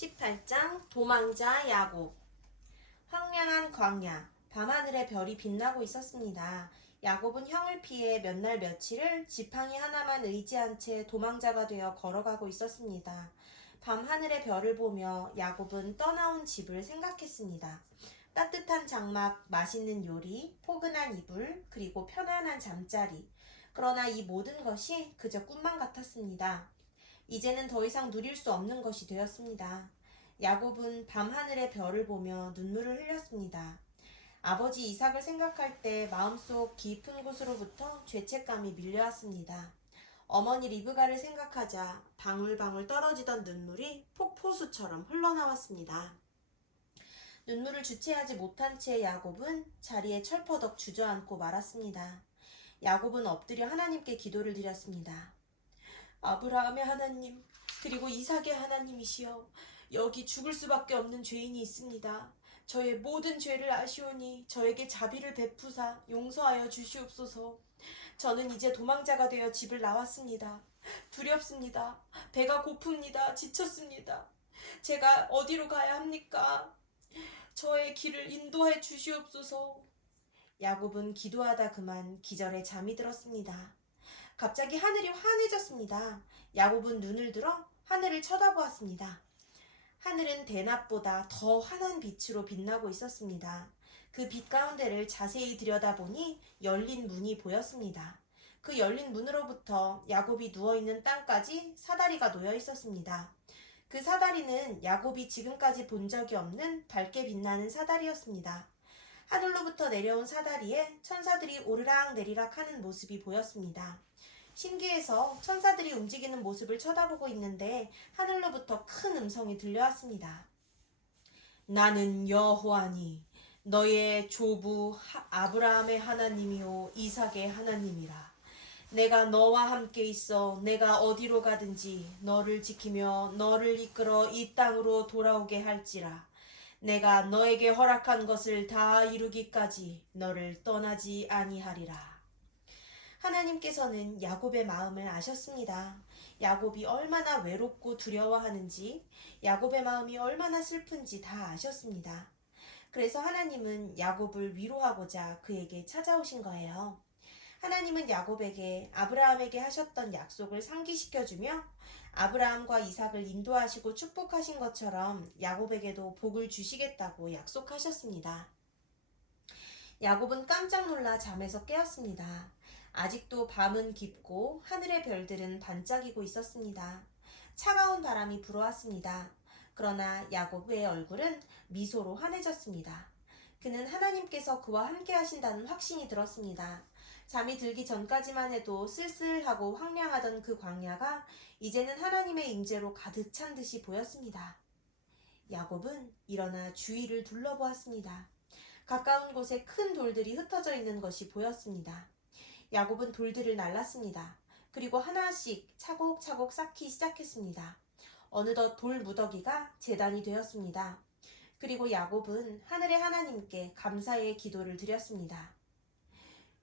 18장 도망자 야곱. 황량한 광야, 밤하늘에 별이 빛나고 있었습니다. 야곱은 형을 피해 몇 날 며칠을 지팡이 하나만 의지한 채 도망자가 되어 걸어가고 있었습니다. 밤하늘의 별을 보며 야곱은 떠나온 집을 생각했습니다. 따뜻한 장막, 맛있는 요리, 포근한 이불, 그리고 편안한 잠자리. 그러나 이 모든 것이 그저 꿈만 같았습니다. 이제는 더 이상 누릴 수 없는 것이 되었습니다. 야곱은 밤하늘의 별을 보며 눈물을 흘렸습니다. 아버지 이삭을 생각할 때 마음속 깊은 곳으로부터 죄책감이 밀려왔습니다. 어머니 리브가를 생각하자 방울방울 떨어지던 눈물이 폭포수처럼 흘러나왔습니다. 눈물을 주체하지 못한 채 야곱은 자리에 철퍼덕 주저앉고 말았습니다. 야곱은 엎드려 하나님께 기도를 드렸습니다. 아브라함의 하나님, 그리고 이삭의 하나님이시여, 여기 죽을 수밖에 없는 죄인이 있습니다. 저의 모든 죄를 아시오니 저에게 자비를 베푸사 용서하여 주시옵소서. 저는 이제 도망자가 되어 집을 나왔습니다. 두렵습니다. 배가 고픕니다. 지쳤습니다. 제가 어디로 가야 합니까? 저의 길을 인도해 주시옵소서. 야곱은 기도하다 그만 기절에 잠이 들었습니다. 갑자기 하늘이 환해졌습니다. 야곱은 눈을 들어 하늘을 쳐다보았습니다. 하늘은 대낮보다 더 환한 빛으로 빛나고 있었습니다. 그 빛 가운데를 자세히 들여다보니 열린 문이 보였습니다. 그 열린 문으로부터 야곱이 누워있는 땅까지 사다리가 놓여 있었습니다. 그 사다리는 야곱이 지금까지 본 적이 없는 밝게 빛나는 사다리였습니다. 하늘로부터 내려온 사다리에 천사들이 오르락 내리락 하는 모습이 보였습니다. 신기해서 천사들이 움직이는 모습을 쳐다보고 있는데 하늘로부터 큰 음성이 들려왔습니다. 나는 여호와니 너의 조부 아브라함의 하나님이요 이삭의 하나님이라. 내가 너와 함께 있어 내가 어디로 가든지 너를 지키며 너를 이끌어 이 땅으로 돌아오게 할지라. 내가 너에게 허락한 것을 다 이루기까지 너를 떠나지 아니하리라. 하나님께서는 야곱의 마음을 아셨습니다. 야곱이 얼마나 외롭고 두려워하는지, 야곱의 마음이 얼마나 슬픈지 다 아셨습니다. 그래서 하나님은 야곱을 위로하고자 그에게 찾아오신 거예요. 하나님은 야곱에게 아브라함에게 하셨던 약속을 상기시켜주며 아브라함과 이삭을 인도하시고 축복하신 것처럼 야곱에게도 복을 주시겠다고 약속하셨습니다. 야곱은 깜짝 놀라 잠에서 깨었습니다. 아직도 밤은 깊고 하늘의 별들은 반짝이고 있었습니다. 차가운 바람이 불어왔습니다. 그러나 야곱의 얼굴은 미소로 환해졌습니다. 그는 하나님께서 그와 함께 하신다는 확신이 들었습니다. 잠이 들기 전까지만 해도 쓸쓸하고 황량하던 그 광야가 이제는 하나님의 임재로 가득 찬 듯이 보였습니다. 야곱은 일어나 주위를 둘러보았습니다. 가까운 곳에 큰 돌들이 흩어져 있는 것이 보였습니다. 야곱은 돌들을 날랐습니다. 그리고 하나씩 차곡차곡 쌓기 시작했습니다. 어느덧 돌 무더기가 제단이 되었습니다. 그리고 야곱은 하늘의 하나님께 감사의 기도를 드렸습니다.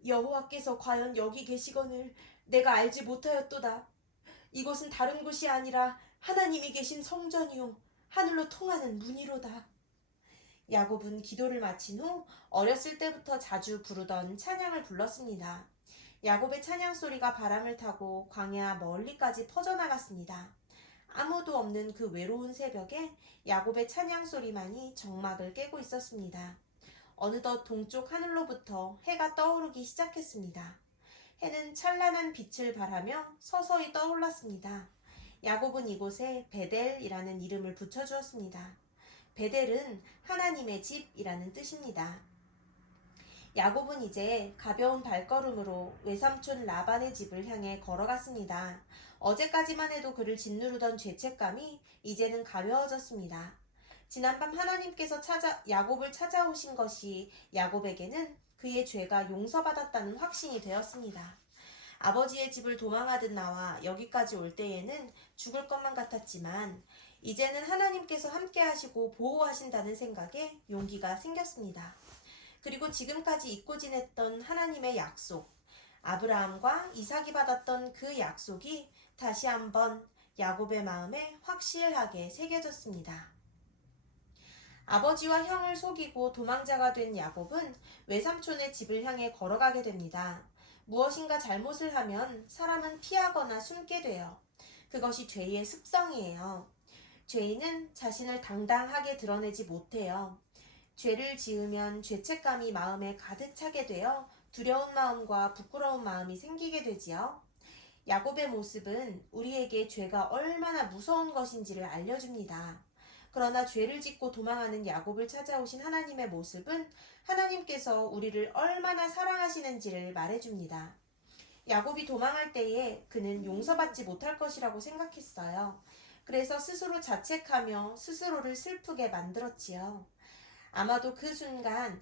여호와께서 과연 여기 계시거늘 내가 알지 못하였도다. 이곳은 다른 곳이 아니라 하나님이 계신 성전이요 하늘로 통하는 문이로다. 야곱은 기도를 마친 후 어렸을 때부터 자주 부르던 찬양을 불렀습니다. 야곱의 찬양 소리가 바람을 타고 광야 멀리까지 퍼져나갔습니다. 아무도 없는 그 외로운 새벽에 야곱의 찬양 소리만이 정막을 깨고 있었습니다. 어느덧 동쪽 하늘로부터 해가 떠오르기 시작했습니다. 해는 찬란한 빛을 발하며 서서히 떠올랐습니다. 야곱은 이곳에 베델이라는 이름을 붙여주었습니다. 베델은 하나님의 집이라는 뜻입니다. 야곱은 이제 가벼운 발걸음으로 외삼촌 라반의 집을 향해 걸어갔습니다. 어제까지만 해도 그를 짓누르던 죄책감이 이제는 가벼워졌습니다. 지난밤 하나님께서 야곱을 찾아오신 것이 야곱에게는 그의 죄가 용서받았다는 확신이 되었습니다. 아버지의 집을 도망하듯 나와 여기까지 올 때에는 죽을 것만 같았지만 이제는 하나님께서 함께 하시고 보호하신다는 생각에 용기가 생겼습니다. 그리고 지금까지 잊고 지냈던 하나님의 약속, 아브라함과 이삭이 받았던 그 약속이 다시 한번 야곱의 마음에 확실하게 새겨졌습니다. 아버지와 형을 속이고 도망자가 된 야곱은 외삼촌의 집을 향해 걸어가게 됩니다. 무엇인가 잘못을 하면 사람은 피하거나 숨게 돼요. 그것이 죄의 습성이에요. 죄인은 자신을 당당하게 드러내지 못해요. 죄를 지으면 죄책감이 마음에 가득 차게 되어 두려운 마음과 부끄러운 마음이 생기게 되지요. 야곱의 모습은 우리에게 죄가 얼마나 무서운 것인지를 알려줍니다. 그러나 죄를 짓고 도망하는 야곱을 찾아오신 하나님의 모습은 하나님께서 우리를 얼마나 사랑하시는지를 말해줍니다. 야곱이 도망할 때에 그는 용서받지 못할 것이라고 생각했어요. 그래서 스스로 자책하며 스스로를 슬프게 만들었지요. 아마도 그 순간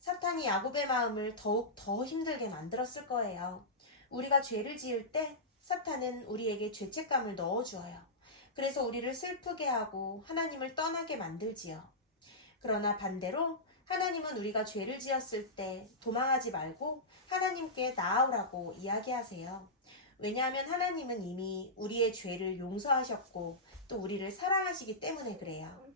사탄이 야곱의 마음을 더욱 더 힘들게 만들었을 거예요. 우리가 죄를 지을 때 사탄은 우리에게 죄책감을 넣어주어요. 그래서 우리를 슬프게 하고 하나님을 떠나게 만들지요. 그러나 반대로 하나님은 우리가 죄를 지었을 때 도망하지 말고 하나님께 나아오라고 이야기하세요. 왜냐하면 하나님은 이미 우리의 죄를 용서하셨고 또 우리를 사랑하시기 때문에 그래요.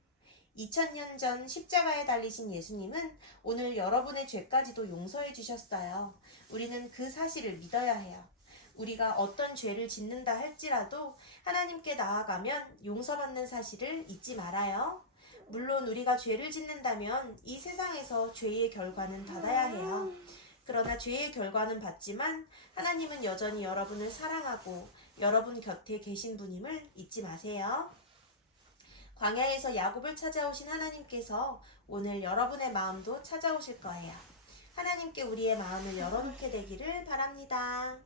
2000년 전 십자가에 달리신 예수님은 오늘 여러분의 죄까지도 용서해 주셨어요. 우리는 그 사실을 믿어야 해요. 우리가 어떤 죄를 짓는다 할지라도 하나님께 나아가면 용서받는 사실을 잊지 말아요. 물론 우리가 죄를 짓는다면 이 세상에서 죄의 결과는 받아야 해요. 그러나 죄의 결과는 받지만 하나님은 여전히 여러분을 사랑하고 여러분 곁에 계신 분임을 잊지 마세요. 광야에서 야곱을 찾아오신 하나님께서 오늘 여러분의 마음도 찾아오실 거예요. 하나님께 우리의 마음을 열어놓게 되기를 바랍니다.